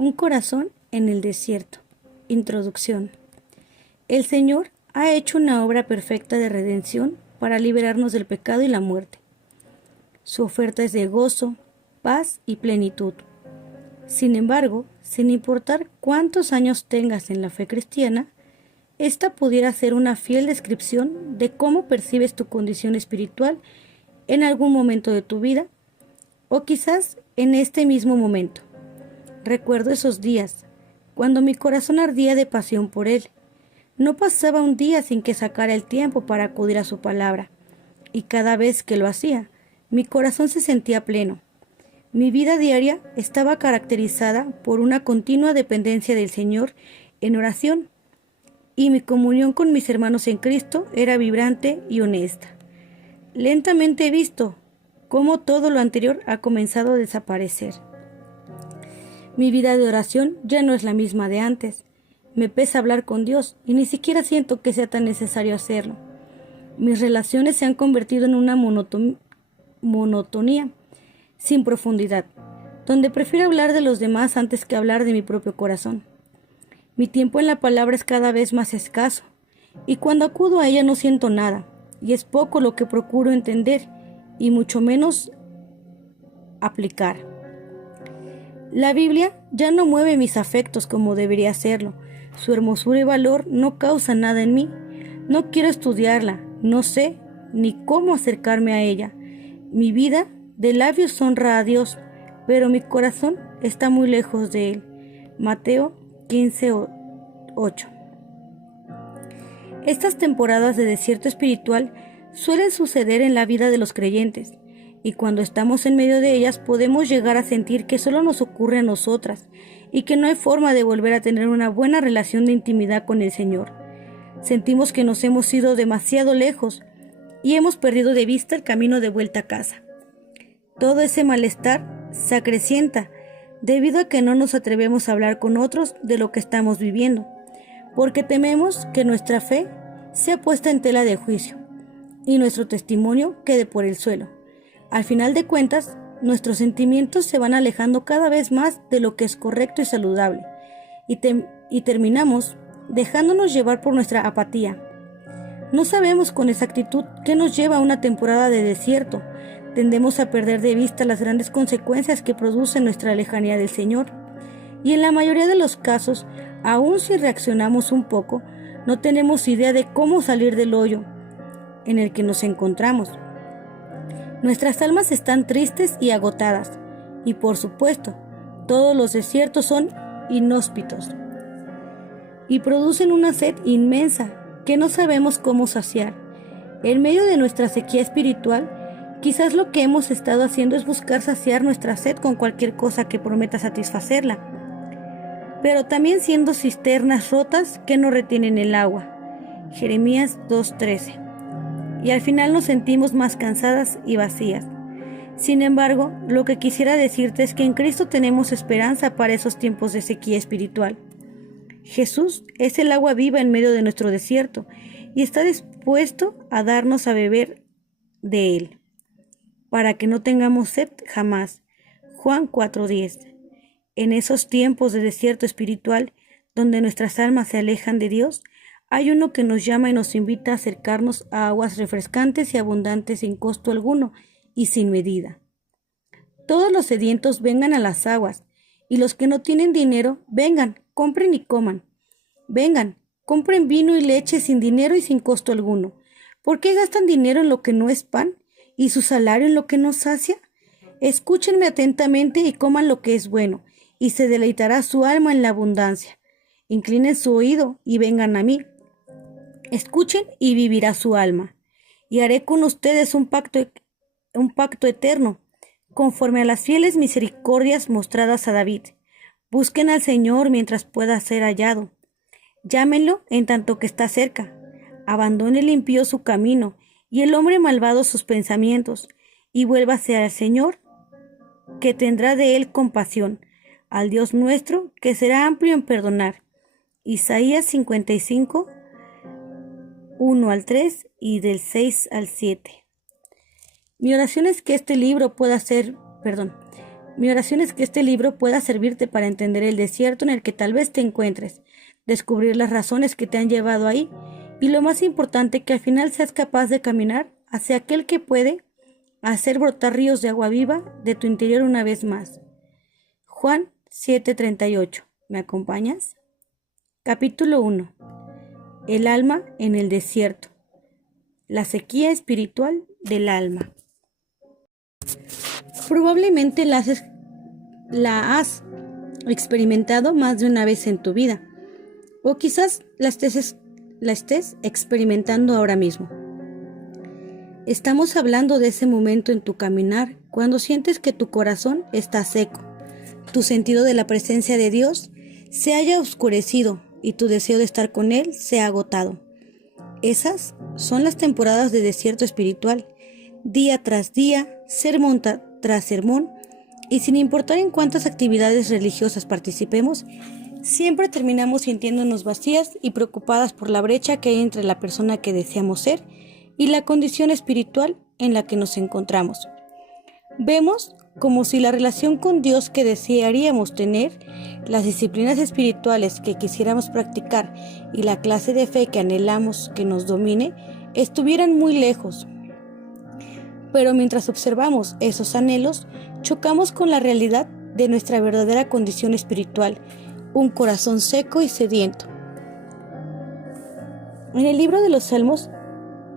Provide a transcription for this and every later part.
Un corazón en el desierto. Introducción. El Señor ha hecho una obra perfecta de redención para liberarnos del pecado y la muerte. Su oferta es de gozo, paz y plenitud. Sin embargo, sin importar cuántos años tengas en la fe cristiana, esta pudiera ser una fiel descripción de cómo percibes tu condición espiritual en algún momento de tu vida, o quizás en este mismo momento. Recuerdo esos días, cuando mi corazón ardía de pasión por Él. No pasaba un día sin que sacara el tiempo para acudir a su palabra, y cada vez que lo hacía, mi corazón se sentía pleno. Mi vida diaria estaba caracterizada por una continua dependencia del Señor en oración, y mi comunión con mis hermanos en Cristo era vibrante y honesta. Lentamente he visto cómo todo lo anterior ha comenzado a desaparecer. Mi vida de oración ya no es la misma de antes. Me pesa hablar con Dios y ni siquiera siento que sea tan necesario hacerlo. Mis relaciones se han convertido en una monotonía sin profundidad, donde prefiero hablar de los demás antes que hablar de mi propio corazón. Mi tiempo en la palabra es cada vez más escaso, y cuando acudo a ella no siento nada, y es poco lo que procuro entender, y mucho menos aplicar. La Biblia ya no mueve mis afectos como debería hacerlo. Su hermosura y valor no causan nada en mí. No quiero estudiarla, no sé ni cómo acercarme a ella. Mi vida de labios honra a Dios, pero mi corazón está muy lejos de Él. Mateo 15:8. Estas temporadas de desierto espiritual suelen suceder en la vida de los creyentes, y cuando estamos en medio de ellas podemos llegar a sentir que solo nos ocurre a nosotras y que no hay forma de volver a tener una buena relación de intimidad con el Señor. Sentimos que nos hemos ido demasiado lejos y hemos perdido de vista el camino de vuelta a casa. Todo ese malestar se acrecienta debido a que no nos atrevemos a hablar con otros de lo que estamos viviendo, porque tememos que nuestra fe sea puesta en tela de juicio y nuestro testimonio quede por el suelo. Al final de cuentas, nuestros sentimientos se van alejando cada vez más de lo que es correcto y saludable, y terminamos dejándonos llevar por nuestra apatía. No sabemos con exactitud qué nos lleva a una temporada de desierto. Tendemos a perder de vista las grandes consecuencias que produce nuestra lejanía del Señor. Y en la mayoría de los casos, aun si reaccionamos un poco, no tenemos idea de cómo salir del hoyo en el que nos encontramos. Nuestras almas están tristes y agotadas, y por supuesto, todos los desiertos son inhóspitos y producen una sed inmensa que no sabemos cómo saciar. En medio de nuestra sequía espiritual, quizás lo que hemos estado haciendo es buscar saciar nuestra sed con cualquier cosa que prometa satisfacerla, pero también siendo cisternas rotas que no retienen el agua. Jeremías 2:13. Y al final nos sentimos más cansadas y vacías. Sin embargo, lo que quisiera decirte es que en Cristo tenemos esperanza para esos tiempos de sequía espiritual. Jesús es el agua viva en medio de nuestro desierto y está dispuesto a darnos a beber de Él, para que no tengamos sed jamás. Juan 4:10. En esos tiempos de desierto espiritual, donde nuestras almas se alejan de Dios, hay uno que nos llama y nos invita a acercarnos a aguas refrescantes y abundantes sin costo alguno y sin medida. Todos los sedientos vengan a las aguas, y los que no tienen dinero, vengan, compren y coman. Vengan, compren vino y leche sin dinero y sin costo alguno. ¿Por qué gastan dinero en lo que no es pan y su salario en lo que no sacia? Escúchenme atentamente y coman lo que es bueno, y se deleitará su alma en la abundancia. Inclinen su oído y vengan a mí. Escuchen y vivirá su alma, y haré con ustedes un pacto eterno, conforme a las fieles misericordias mostradas a David. Busquen al Señor mientras pueda ser hallado. Llámenlo en tanto que está cerca. Abandone el impío su camino, y el hombre malvado sus pensamientos, y vuélvase al Señor, que tendrá de él compasión, al Dios nuestro, que será amplio en perdonar. Isaías 55, 1-3 y del 6 al 7. Mi oración es que este libro pueda ser Mi oración es que este libro pueda servirte para entender el desierto en el que tal vez te encuentres, descubrir las razones que te han llevado ahí y lo más importante, que al final seas capaz de caminar hacia aquel que puede hacer brotar ríos de agua viva de tu interior una vez más. Juan 7:38. ¿Me acompañas? Capítulo 1. El alma en el desierto. La sequía espiritual del alma. Probablemente la has experimentado más de una vez en tu vida, o quizás la estés experimentando ahora mismo. Estamos hablando de ese momento en tu caminar cuando sientes que tu corazón está seco, tu sentido de la presencia de Dios se haya oscurecido y tu deseo de estar con Él se ha agotado. Esas son las temporadas de desierto espiritual, día tras día, sermón tras sermón, y sin importar en cuántas actividades religiosas participemos, siempre terminamos sintiéndonos vacías y preocupadas por la brecha que hay entre la persona que deseamos ser y la condición espiritual en la que nos encontramos. Vemos como si la relación con Dios que desearíamos tener, las disciplinas espirituales que quisiéramos practicar y la clase de fe que anhelamos que nos domine, estuvieran muy lejos. Pero mientras observamos esos anhelos, chocamos con la realidad de nuestra verdadera condición espiritual, un corazón seco y sediento. En el libro de los Salmos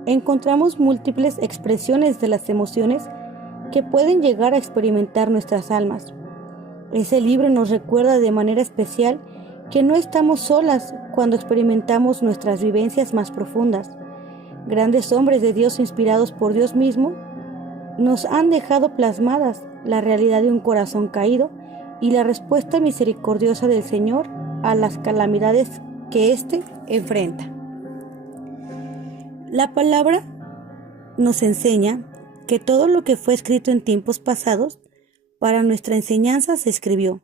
encontramos múltiples expresiones de las emociones que pueden llegar a experimentar nuestras almas. Ese libro nos recuerda de manera especial que no estamos solas cuando experimentamos nuestras vivencias más profundas. Grandes hombres de Dios inspirados por Dios mismo nos han dejado plasmadas la realidad de un corazón caído y la respuesta misericordiosa del Señor a las calamidades que éste enfrenta. La palabra nos enseña que todo lo que fue escrito en tiempos pasados para nuestra enseñanza se escribió,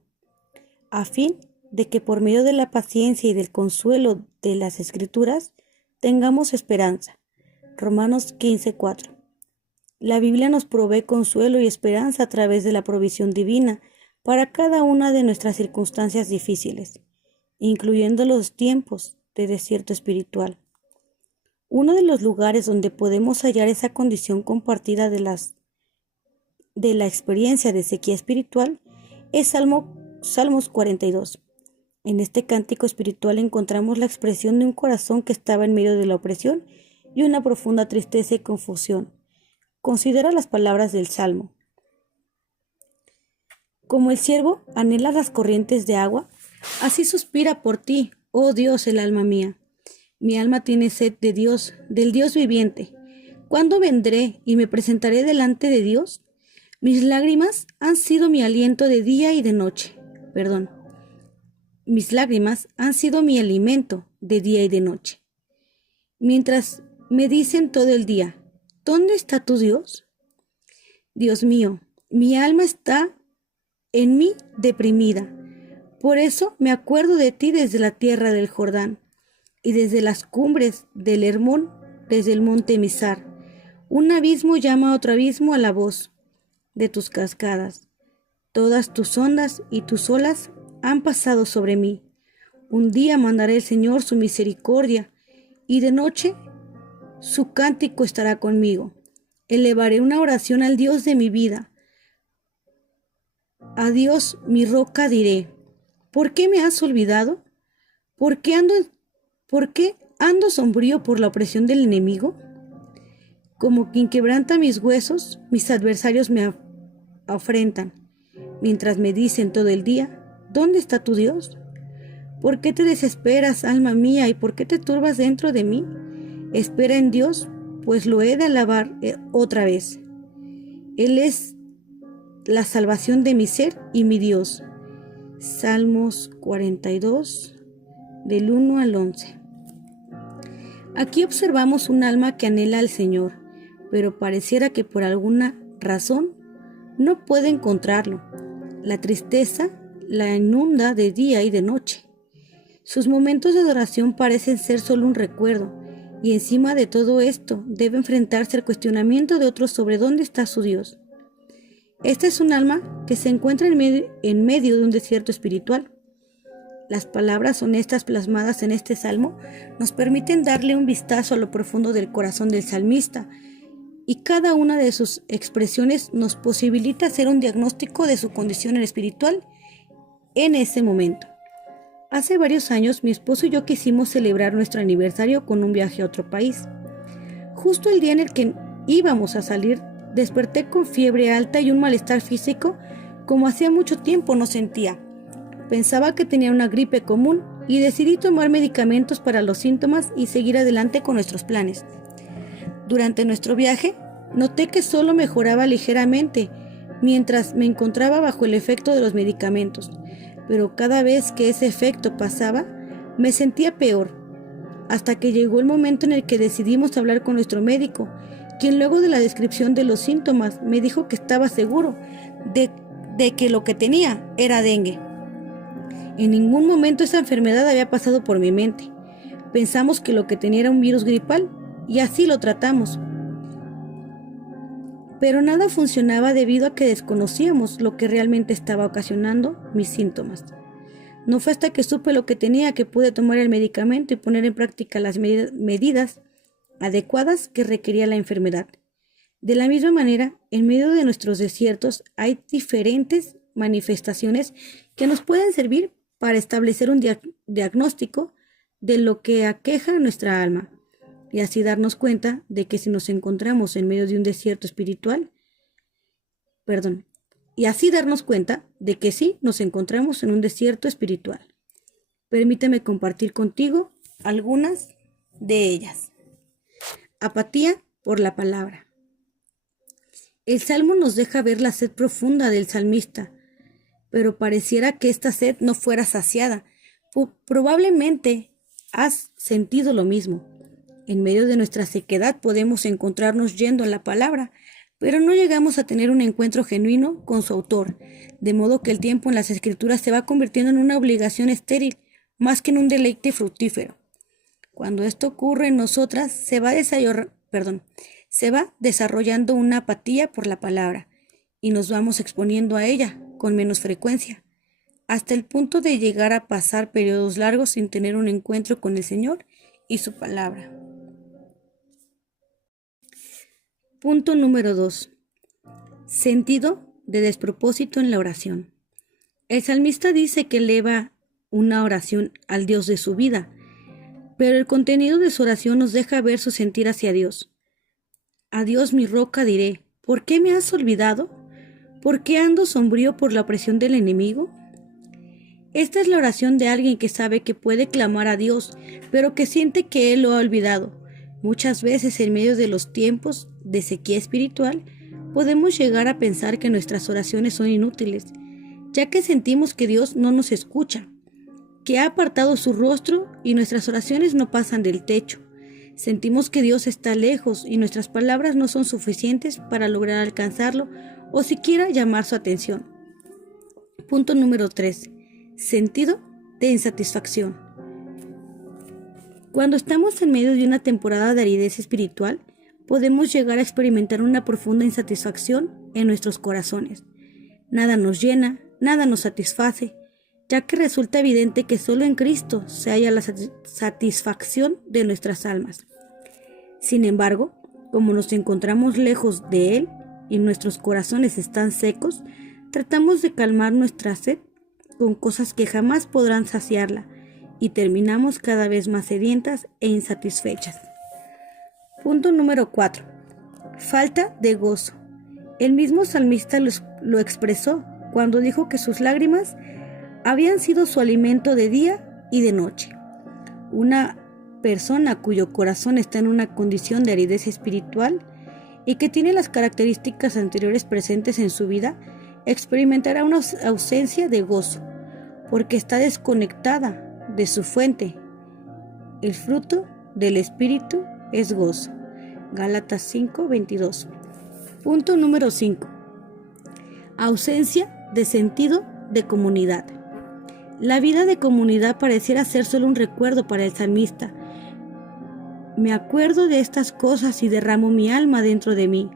a fin de que por medio de la paciencia y del consuelo de las Escrituras tengamos esperanza. Romanos 15:4. La Biblia nos provee consuelo y esperanza a través de la provisión divina para cada una de nuestras circunstancias difíciles, incluyendo los tiempos de desierto espiritual. Uno de los lugares donde podemos hallar esa condición compartida de la experiencia de sequía espiritual es Salmos 42. En este cántico espiritual encontramos la expresión de un corazón que estaba en medio de la opresión y una profunda tristeza y confusión. Considera las palabras del Salmo. Como el ciervo anhela las corrientes de agua, así suspira por ti, oh Dios, el alma mía. Mi alma tiene sed de Dios, del Dios viviente. ¿Cuándo vendré y me presentaré delante de Dios? Mis lágrimas han sido mi aliento de día y de noche. Mis lágrimas han sido mi alimento de día y de noche. Mientras me dicen todo el día, ¿dónde está tu Dios? Dios mío, mi alma está en mí deprimida. Por eso me acuerdo de ti desde la tierra del Jordán y desde las cumbres del Hermón, desde el monte Mizar. Un abismo llama a otro abismo a la voz de tus cascadas. Todas tus ondas y tus olas han pasado sobre mí. Un día mandará el Señor su misericordia y de noche su cántico estará conmigo. Elevaré una oración al Dios de mi vida. A Dios, mi roca, diré, ¿por qué me has olvidado? ¿Por qué ando sombrío por la opresión del enemigo? Como quien quebranta mis huesos, mis adversarios me afrentan, mientras me dicen todo el día, ¿dónde está tu Dios? ¿Por qué te desesperas, alma mía, y por qué te turbas dentro de mí? Espera en Dios, pues lo he de alabar otra vez. Él es la salvación de mi ser y mi Dios. Salmos 42, del 1 al 11. Aquí observamos un alma que anhela al Señor, pero pareciera que por alguna razón no puede encontrarlo. La tristeza la inunda de día y de noche. Sus momentos de adoración parecen ser solo un recuerdo, y encima de todo esto debe enfrentarse al cuestionamiento de otros sobre dónde está su Dios. Esta es un alma que se encuentra en medio de un desierto espiritual. Las palabras honestas plasmadas en este salmo nos permiten darle un vistazo a lo profundo del corazón del salmista, y cada una de sus expresiones nos posibilita hacer un diagnóstico de su condición espiritual en ese momento. Hace varios años mi esposo y yo quisimos celebrar nuestro aniversario con un viaje a otro país. Justo el día en el que íbamos a salir, desperté con fiebre alta y un malestar físico como hacía mucho tiempo no sentía. Pensaba que tenía una gripe común y decidí tomar medicamentos para los síntomas y seguir adelante con nuestros planes. Durante nuestro viaje, noté que solo mejoraba ligeramente mientras me encontraba bajo el efecto de los medicamentos, pero cada vez que ese efecto pasaba, me sentía peor, hasta que llegó el momento en el que decidimos hablar con nuestro médico, quien luego de la descripción de los síntomas me dijo que estaba seguro de que lo que tenía era dengue. En ningún momento esa enfermedad había pasado por mi mente. Pensamos que lo que tenía era un virus gripal y así lo tratamos. Pero nada funcionaba debido a que desconocíamos lo que realmente estaba ocasionando mis síntomas. No fue hasta que supe lo que tenía que pude tomar el medicamento y poner en práctica las medidas adecuadas que requería la enfermedad. De la misma manera, en medio de nuestros desiertos hay diferentes manifestaciones que nos pueden servir para establecer un diagnóstico de lo que aqueja a nuestra alma y así darnos cuenta de que si nos encontramos en medio de un desierto espiritual, y así darnos cuenta de que sí nos encontramos en un desierto espiritual. Permíteme compartir contigo algunas de ellas. Apatía por la palabra. El salmo nos deja ver la sed profunda del salmista, pero pareciera que esta sed no fuera saciada. Probablemente has sentido lo mismo. En medio de nuestra sequedad podemos encontrarnos yendo a la palabra, pero no llegamos a tener un encuentro genuino con su autor, de modo que el tiempo en las escrituras se va convirtiendo en una obligación estéril, más que en un deleite fructífero. Cuando esto ocurre en nosotras, se va desarrollando una apatía por la palabra, y nos vamos exponiendo a ella con menos frecuencia, hasta el punto de llegar a pasar periodos largos sin tener un encuentro con el Señor y su palabra. Punto número 2. Sentido de despropósito en la oración. El salmista dice que eleva una oración al Dios de su vida, pero el contenido de su oración nos deja ver su sentir hacia Dios. A Dios mi roca diré, ¿por qué me has olvidado? ¿Por qué ando sombrío por la opresión del enemigo? Esta es la oración de alguien que sabe que puede clamar a Dios, pero que siente que Él lo ha olvidado. Muchas veces en medio de los tiempos de sequía espiritual, podemos llegar a pensar que nuestras oraciones son inútiles, ya que sentimos que Dios no nos escucha, que ha apartado su rostro y nuestras oraciones no pasan del techo. Sentimos que Dios está lejos y nuestras palabras no son suficientes para lograr alcanzarlo o siquiera llamar su atención. Punto número 3. Sentido de insatisfacción. Cuando estamos en medio de una temporada de aridez espiritual, podemos llegar a experimentar una profunda insatisfacción en nuestros corazones. Nada nos llena, nada nos satisface, ya que resulta evidente que solo en Cristo se halla la satisfacción de nuestras almas. Sin embargo, como nos encontramos lejos de Él y nuestros corazones están secos, tratamos de calmar nuestra sed con cosas que jamás podrán saciarla y terminamos cada vez más sedientas e insatisfechas. Punto número 4. Falta de gozo. El mismo salmista lo expresó cuando dijo que sus lágrimas habían sido su alimento de día y de noche. Una persona cuyo corazón está en una condición de aridez espiritual y que tiene las características anteriores presentes en su vida, experimentará una ausencia de gozo, porque está desconectada de su fuente. El fruto del Espíritu es gozo. Gálatas 5:22. Punto número 5. Ausencia de sentido de comunidad. La vida de comunidad pareciera ser solo un recuerdo para el salmista. Me acuerdo de estas cosas y derramo mi alma dentro de mí.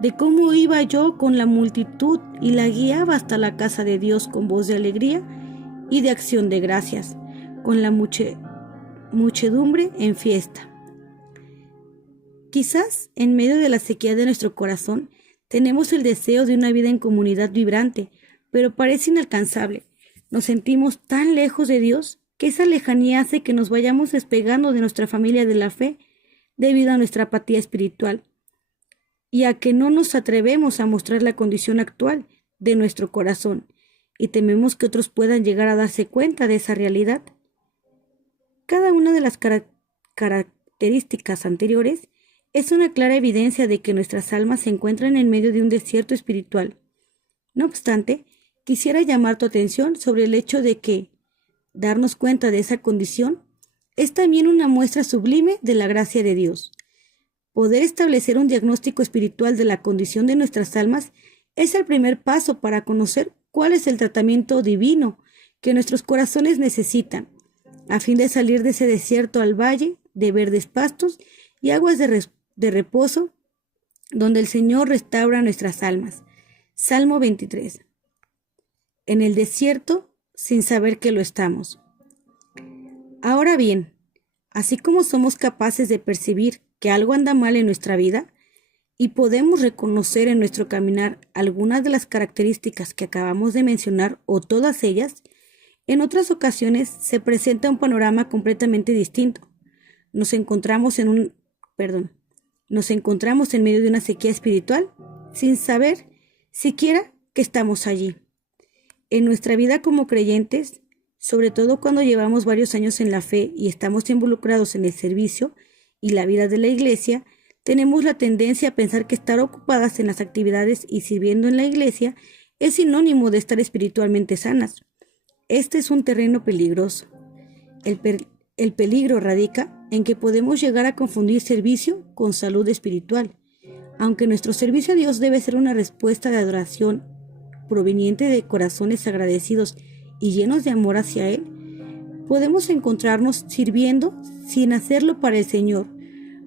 de cómo iba yo con la multitud y la guiaba hasta la casa de Dios con voz de alegría y de acción de gracias, con la muchedumbre en fiesta. Quizás en medio de la sequía de nuestro corazón tenemos el deseo de una vida en comunidad vibrante, pero parece inalcanzable. Nos sentimos tan lejos de Dios que esa lejanía hace que nos vayamos despegando de nuestra familia de la fe debido a nuestra apatía espiritual y a que no nos atrevemos a mostrar la condición actual de nuestro corazón y tememos que otros puedan llegar a darse cuenta de esa realidad. Cada una de las características anteriores es una clara evidencia de que nuestras almas se encuentran en medio de un desierto espiritual. No obstante, quisiera llamar tu atención sobre el hecho de que darnos cuenta de esa condición es también una muestra sublime de la gracia de Dios. Poder establecer un diagnóstico espiritual de la condición de nuestras almas es el primer paso para conocer cuál es el tratamiento divino que nuestros corazones necesitan, a fin de salir de ese desierto al valle de verdes pastos y aguas de reposo, donde el Señor restaura nuestras almas. Salmo 23. En el desierto, sin saber que lo estamos. Ahora bien, así como somos capaces de percibir que algo anda mal en nuestra vida y podemos reconocer en nuestro caminar algunas de las características que acabamos de mencionar o todas ellas, en otras ocasiones se presenta un panorama completamente distinto. Nos encontramos en medio de una sequía espiritual sin saber siquiera que estamos allí. En nuestra vida como creyentes, sobre todo cuando llevamos varios años en la fe y estamos involucrados en el servicio y la vida de la iglesia, tenemos la tendencia a pensar que estar ocupadas en las actividades y sirviendo en la iglesia es sinónimo de estar espiritualmente sanas. Este es un terreno peligroso. El peligro radica en que podemos llegar a confundir servicio con salud espiritual. Aunque nuestro servicio a Dios debe ser una respuesta de adoración proveniente de corazones agradecidos y llenos de amor hacia Él, podemos encontrarnos sirviendo sin hacerlo para el Señor.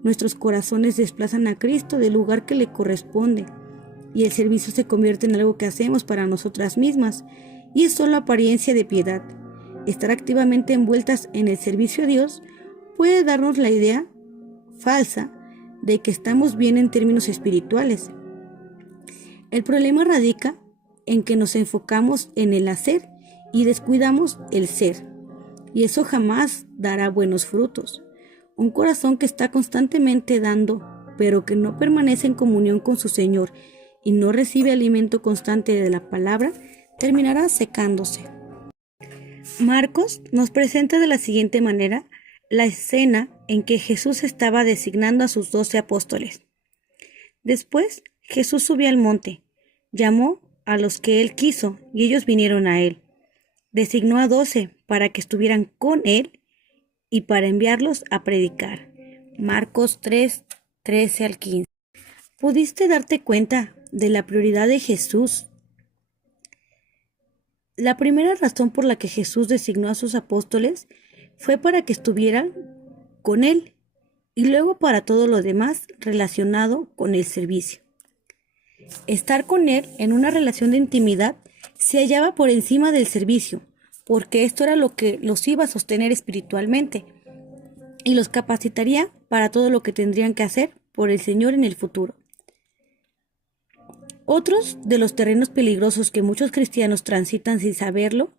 Nuestros corazones desplazan a Cristo del lugar que le corresponde y el servicio se convierte en algo que hacemos para nosotras mismas y es solo apariencia de piedad. Estar activamente envueltas en el servicio a Dios puede darnos la idea falsa de que estamos bien en términos espirituales. El problema radica en que nos enfocamos en el hacer y descuidamos el ser, y eso jamás dará buenos frutos. Un corazón que está constantemente dando, pero que no permanece en comunión con su Señor y no recibe alimento constante de la palabra, terminará secándose. Marcos nos presenta de la siguiente manera la escena en que Jesús estaba designando a sus 12 apóstoles. Después, Jesús subió al monte, llamó a los que él quiso y ellos vinieron a él. Designó a 12 para que estuvieran con él y para enviarlos a predicar. Marcos 3, 13 al 15. ¿Pudiste darte cuenta de la prioridad de Jesús? La primera razón por la que Jesús designó a sus apóstoles fue para que estuvieran con él y luego para todo lo demás relacionado con el servicio. Estar con él en una relación de intimidad se hallaba por encima del servicio, porque esto era lo que los iba a sostener espiritualmente y los capacitaría para todo lo que tendrían que hacer por el Señor en el futuro. Otros de los terrenos peligrosos que muchos cristianos transitan sin saberlo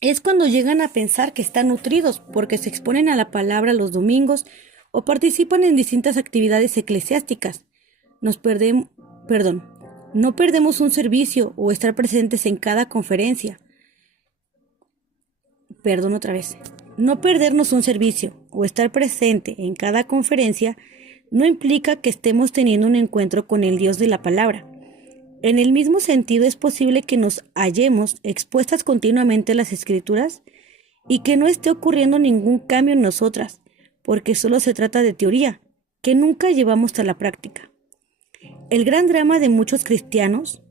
es cuando llegan a pensar que están nutridos porque se exponen a la palabra los domingos o participan en distintas actividades eclesiásticas. No perdemos un servicio o estar presentes en cada conferencia. No perdernos un servicio o estar presente en cada conferencia no implica que estemos teniendo un encuentro con el Dios de la palabra. En el mismo sentido, es posible que nos hallemos expuestas continuamente a las Escrituras y que no esté ocurriendo ningún cambio en nosotras, porque solo se trata de teoría, que nunca llevamos a la práctica. El gran drama de muchos cristianos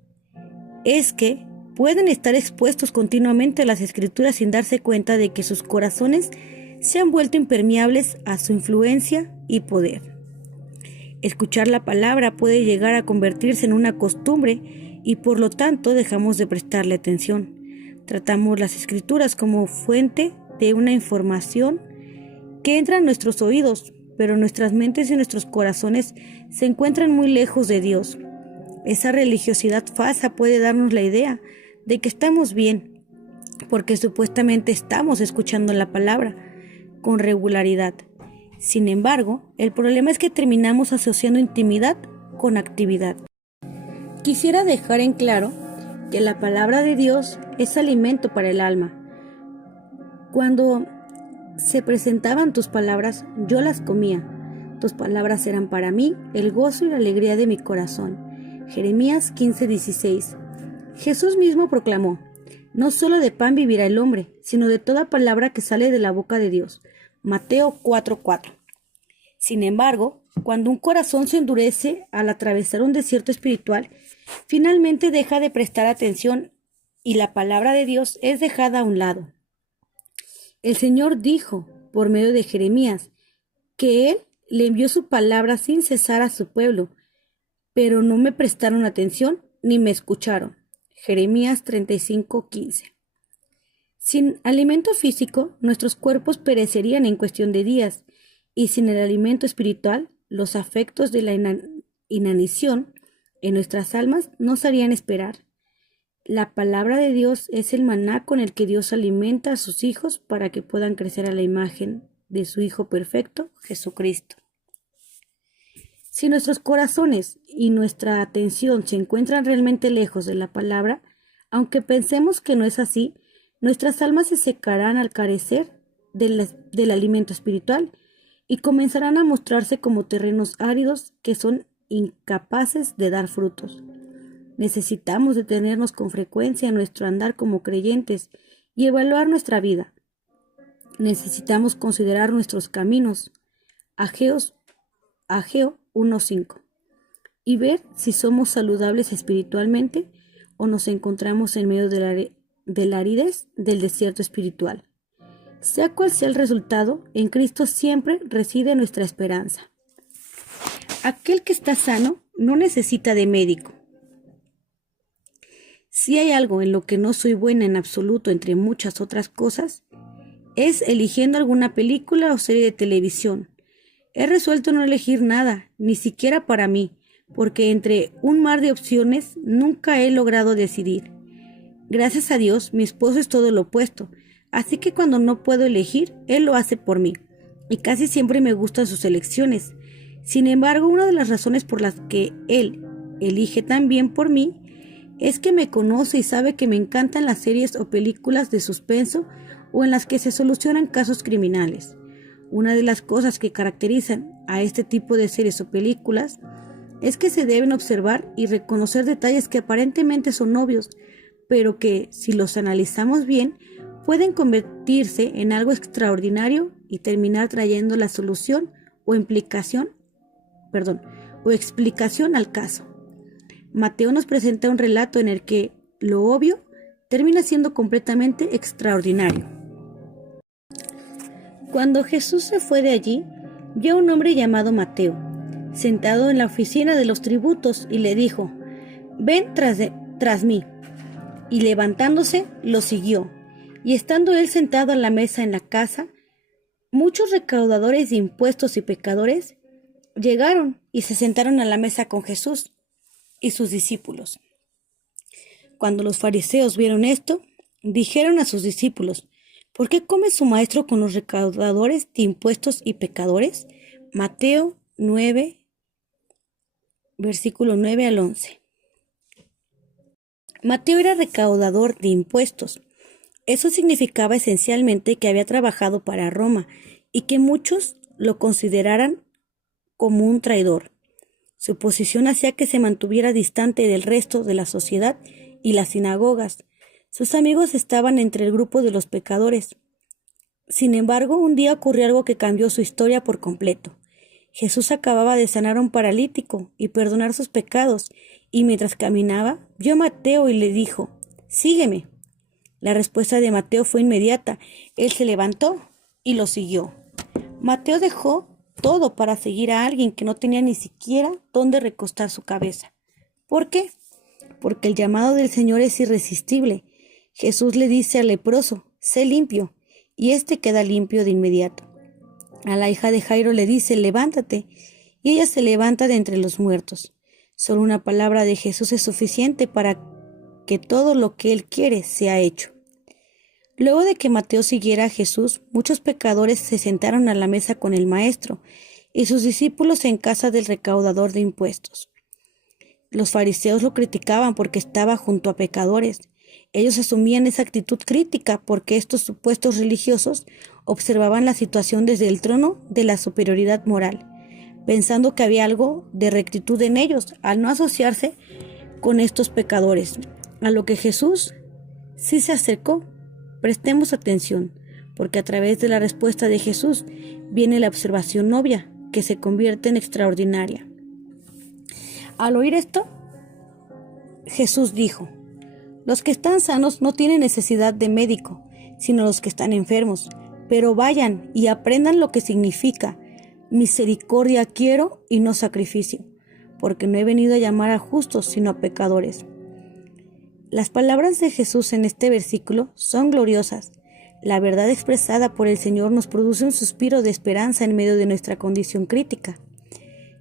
es que pueden estar expuestos continuamente a las Escrituras sin darse cuenta de que sus corazones se han vuelto impermeables a su influencia y poder. Escuchar la palabra puede llegar a convertirse en una costumbre y por lo tanto dejamos de prestarle atención. Tratamos las escrituras como fuente de una información que entra en nuestros oídos, pero nuestras mentes y nuestros corazones se encuentran muy lejos de Dios. Esa religiosidad falsa puede darnos la idea de que estamos bien, porque supuestamente estamos escuchando la palabra con regularidad. Sin embargo, el problema es que terminamos asociando intimidad con actividad. Quisiera dejar en claro que la palabra de Dios es alimento para el alma. Cuando se presentaban tus palabras, yo las comía. Tus palabras eran para mí el gozo y la alegría de mi corazón. Jeremías 15:16. Jesús mismo proclamó: no solo de pan vivirá el hombre, sino de toda palabra que sale de la boca de Dios. Mateo 4:4. Sin embargo, cuando un corazón se endurece al atravesar un desierto espiritual, finalmente deja de prestar atención y la palabra de Dios es dejada a un lado. El Señor dijo, por medio de Jeremías, que Él le envió su palabra sin cesar a su pueblo, pero no me prestaron atención ni me escucharon. Jeremías 35:15. Sin alimento físico, nuestros cuerpos perecerían en cuestión de días, y sin el alimento espiritual, los afectos de la inanición en nuestras almas nos harían esperar. La palabra de Dios es el maná con el que Dios alimenta a sus hijos para que puedan crecer a la imagen de su Hijo perfecto, Jesucristo. Si nuestros corazones y nuestra atención se encuentran realmente lejos de la palabra, aunque pensemos que no es así, nuestras almas se secarán al carecer del alimento espiritual y comenzarán a mostrarse como terrenos áridos que son incapaces de dar frutos. Necesitamos detenernos con frecuencia en nuestro andar como creyentes y evaluar nuestra vida. Necesitamos considerar nuestros caminos, Ageo 1:5, y ver si somos saludables espiritualmente o nos encontramos en medio de la aridez del desierto espiritual. Sea cual sea el resultado, en Cristo siempre reside nuestra esperanza. Aquel que está sano no necesita de médico. Si hay algo en lo que no soy buena en absoluto entre muchas otras cosas, es eligiendo alguna película o serie de televisión. He resuelto no elegir nada, ni siquiera para mí, porque entre un mar de opciones nunca he logrado decidir. Gracias a Dios, mi esposo es todo lo opuesto, así que cuando no puedo elegir, él lo hace por mí, y casi siempre me gustan sus elecciones. Sin embargo, una de las razones por las que él elige tan bien por mí es que me conoce y sabe que me encantan las series o películas de suspenso o en las que se solucionan casos criminales. Una de las cosas que caracterizan a este tipo de series o películas es que se deben observar y reconocer detalles que aparentemente son obvios, pero que, si los analizamos bien, pueden convertirse en algo extraordinario y terminar trayendo la solución o explicación al caso. Mateo nos presenta un relato en el que lo obvio termina siendo completamente extraordinario. Cuando Jesús se fue de allí, vio a un hombre llamado Mateo, sentado en la oficina de los tributos, y le dijo: «Ven tras mí». Y levantándose, lo siguió. Y estando él sentado a la mesa en la casa, muchos recaudadores de impuestos y pecadores llegaron y se sentaron a la mesa con Jesús y sus discípulos. Cuando los fariseos vieron esto, dijeron a sus discípulos: ¿por qué come su maestro con los recaudadores de impuestos y pecadores? Mateo 9, versículo 9 al 11. Mateo era recaudador de impuestos. Eso significaba esencialmente que había trabajado para Roma y que muchos lo consideraran como un traidor. Su posición hacía que se mantuviera distante del resto de la sociedad y las sinagogas. Sus amigos estaban entre el grupo de los pecadores. Sin embargo, un día ocurrió algo que cambió su historia por completo. Jesús acababa de sanar a un paralítico y perdonar sus pecados, y mientras caminaba, vio a Mateo y le dijo: «Sígueme». La respuesta de Mateo fue inmediata. Él se levantó y lo siguió. Mateo dejó todo para seguir a alguien que no tenía ni siquiera dónde recostar su cabeza. ¿Por qué? Porque el llamado del Señor es irresistible. Jesús le dice al leproso, sé limpio, y éste queda limpio de inmediato. A la hija de Jairo le dice, levántate, y ella se levanta de entre los muertos. Solo una palabra de Jesús es suficiente para que todo lo que Él quiere sea hecho. Luego de que Mateo siguiera a Jesús, muchos pecadores se sentaron a la mesa con el Maestro y sus discípulos en casa del recaudador de impuestos. Los fariseos lo criticaban porque estaba junto a pecadores. Ellos asumían esa actitud crítica porque estos supuestos religiosos observaban la situación desde el trono de la superioridad moral, pensando que había algo de rectitud en ellos al no asociarse con estos pecadores, a lo que Jesús sí se acercó. Prestemos atención, porque a través de la respuesta de Jesús viene la observación obvia, que se convierte en extraordinaria. Al oír esto, Jesús dijo, los que están sanos no tienen necesidad de médico, sino los que están enfermos, pero vayan y aprendan lo que significa, misericordia quiero y no sacrificio, porque no he venido a llamar a justos, sino a pecadores. Las palabras de Jesús en este versículo son gloriosas. La verdad expresada por el Señor nos produce un suspiro de esperanza en medio de nuestra condición crítica.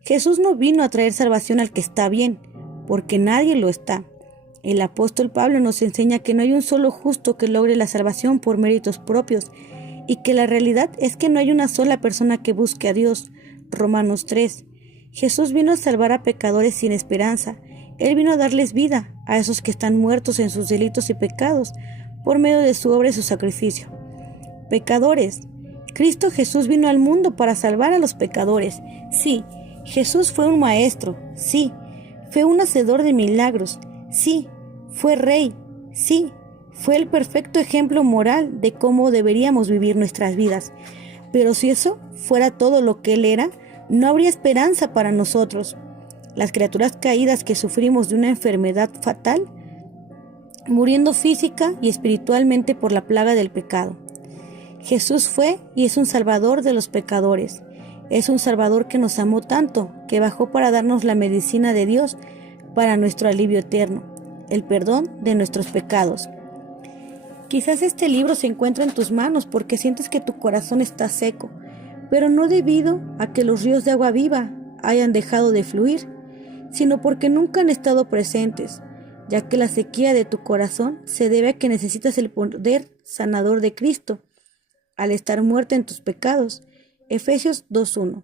Jesús no vino a traer salvación al que está bien, porque nadie lo está. El apóstol Pablo nos enseña que no hay un solo justo que logre la salvación por méritos propios, y que la realidad es que no hay una sola persona que busque a Dios. Romanos 3. Jesús vino a salvar a pecadores sin esperanza. Él vino a darles vida a esos que están muertos en sus delitos y pecados por medio de su obra y su sacrificio. Pecadores. Cristo Jesús vino al mundo para salvar a los pecadores. Sí, Jesús fue un maestro. Sí, fue un hacedor de milagros. Sí, fue rey. Sí, fue el perfecto ejemplo moral de cómo deberíamos vivir nuestras vidas. Pero si eso fuera todo lo que Él era, no habría esperanza para nosotros. Las criaturas caídas que sufrimos de una enfermedad fatal, muriendo física y espiritualmente por la plaga del pecado. Jesús fue y es un salvador de los pecadores. Es un salvador que nos amó tanto, que bajó para darnos la medicina de Dios para nuestro alivio eterno, el perdón de nuestros pecados. Quizás este libro se encuentra en tus manos porque sientes que tu corazón está seco, pero no debido a que los ríos de agua viva hayan dejado de fluir, sino porque nunca han estado presentes, ya que la sequía de tu corazón se debe a que necesitas el poder sanador de Cristo, al estar muerta en tus pecados. Efesios 2:1.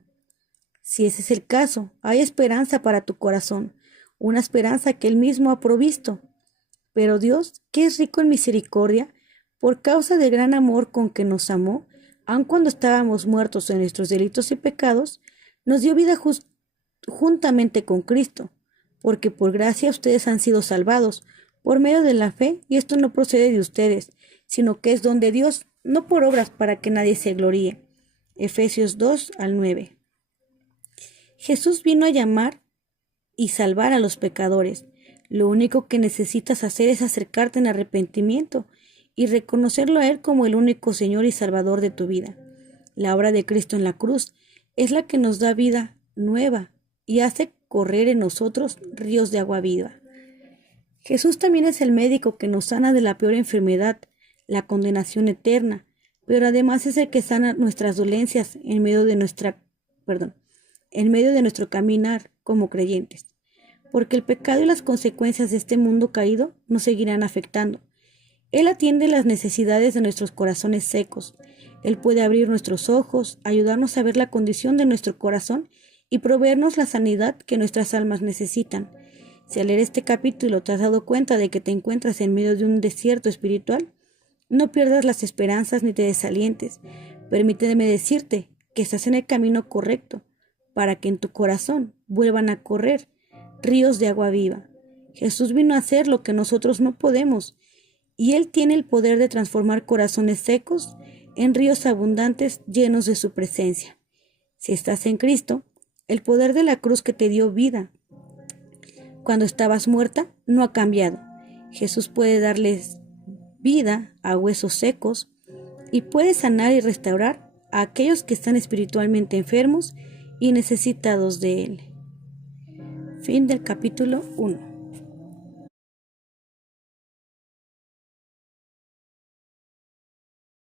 Si ese es el caso, hay esperanza para tu corazón, una esperanza que Él mismo ha provisto. Pero Dios, que es rico en misericordia, por causa del gran amor con que nos amó, aun cuando estábamos muertos en nuestros delitos y pecados, nos dio vida juntamente con Cristo, porque por gracia ustedes han sido salvados, por medio de la fe, y esto no procede de ustedes, sino que es don de Dios, no por obras para que nadie se gloríe. Efesios 2:9. Jesús vino a llamar y salvar a los pecadores. Lo único que necesitas hacer es acercarte en arrepentimiento y reconocerlo a Él como el único Señor y Salvador de tu vida. La obra de Cristo en la cruz es la que nos da vida nueva y hace correr en nosotros ríos de agua viva. Jesús también es el médico que nos sana de la peor enfermedad, la condenación eterna, pero además es el que sana nuestras dolencias en medio de nuestro caminar como creyentes, porque el pecado y las consecuencias de este mundo caído nos seguirán afectando. Él atiende las necesidades de nuestros corazones secos. Él puede abrir nuestros ojos, ayudarnos a ver la condición de nuestro corazón y proveernos la sanidad que nuestras almas necesitan. Si al leer este capítulo te has dado cuenta de que te encuentras en medio de un desierto espiritual, no pierdas las esperanzas ni te desalientes. Permíteme decirte que estás en el camino correcto para que en tu corazón vuelvan a correr ríos de agua viva. Jesús vino a hacer lo que nosotros no podemos, y Él tiene el poder de transformar corazones secos en ríos abundantes llenos de su presencia. Si estás en Cristo, el poder de la cruz que te dio vida cuando estabas muerta no ha cambiado. Jesús puede darles vida a huesos secos y puede sanar y restaurar a aquellos que están espiritualmente enfermos y necesitados de Él. Fin del capítulo 1.